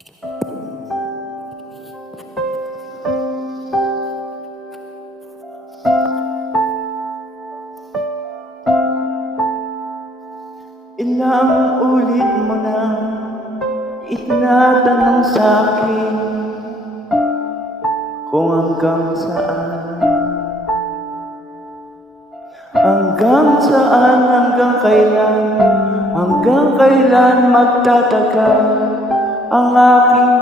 Ilang ulit mo na itinatanong sa'kin kung hanggang saan, hanggang kailan magtatagal ang aking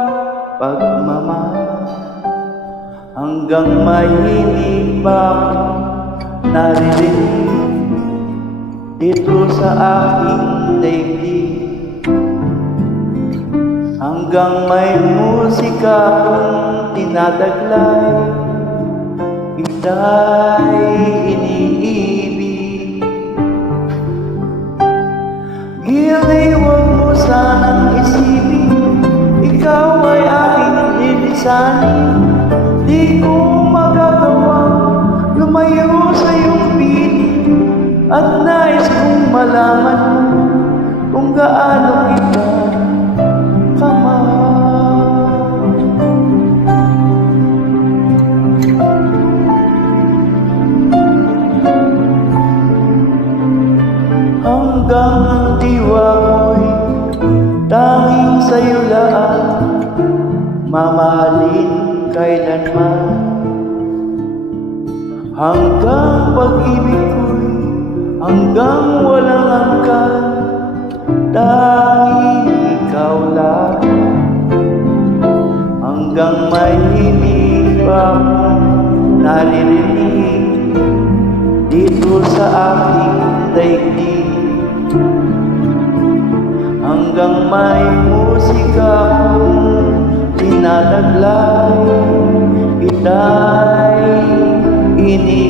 pagmamahal, hanggang mahilig ba akong naririnig dito sa aking daigdig, hanggang may musika akong tinataglay, ika'y iniibig. Gilay, huwag mo sanang isipin, ikaw ay aking lilisanin. Di ko magagawang lumayo sa iyong piling, at nais kong malaman kung gaano kita kamahal. Hanggang ang diwa ko'y tanging sa'yo lang mamahalin kailanman. Hanggang pag-ibig ko'y hanggang walang hanggan, tanging ikaw lang. Hanggang may himig pa akong naririnig dito sa aking daigdig, hanggang may musika akong tinataglay, ika'y iniibig.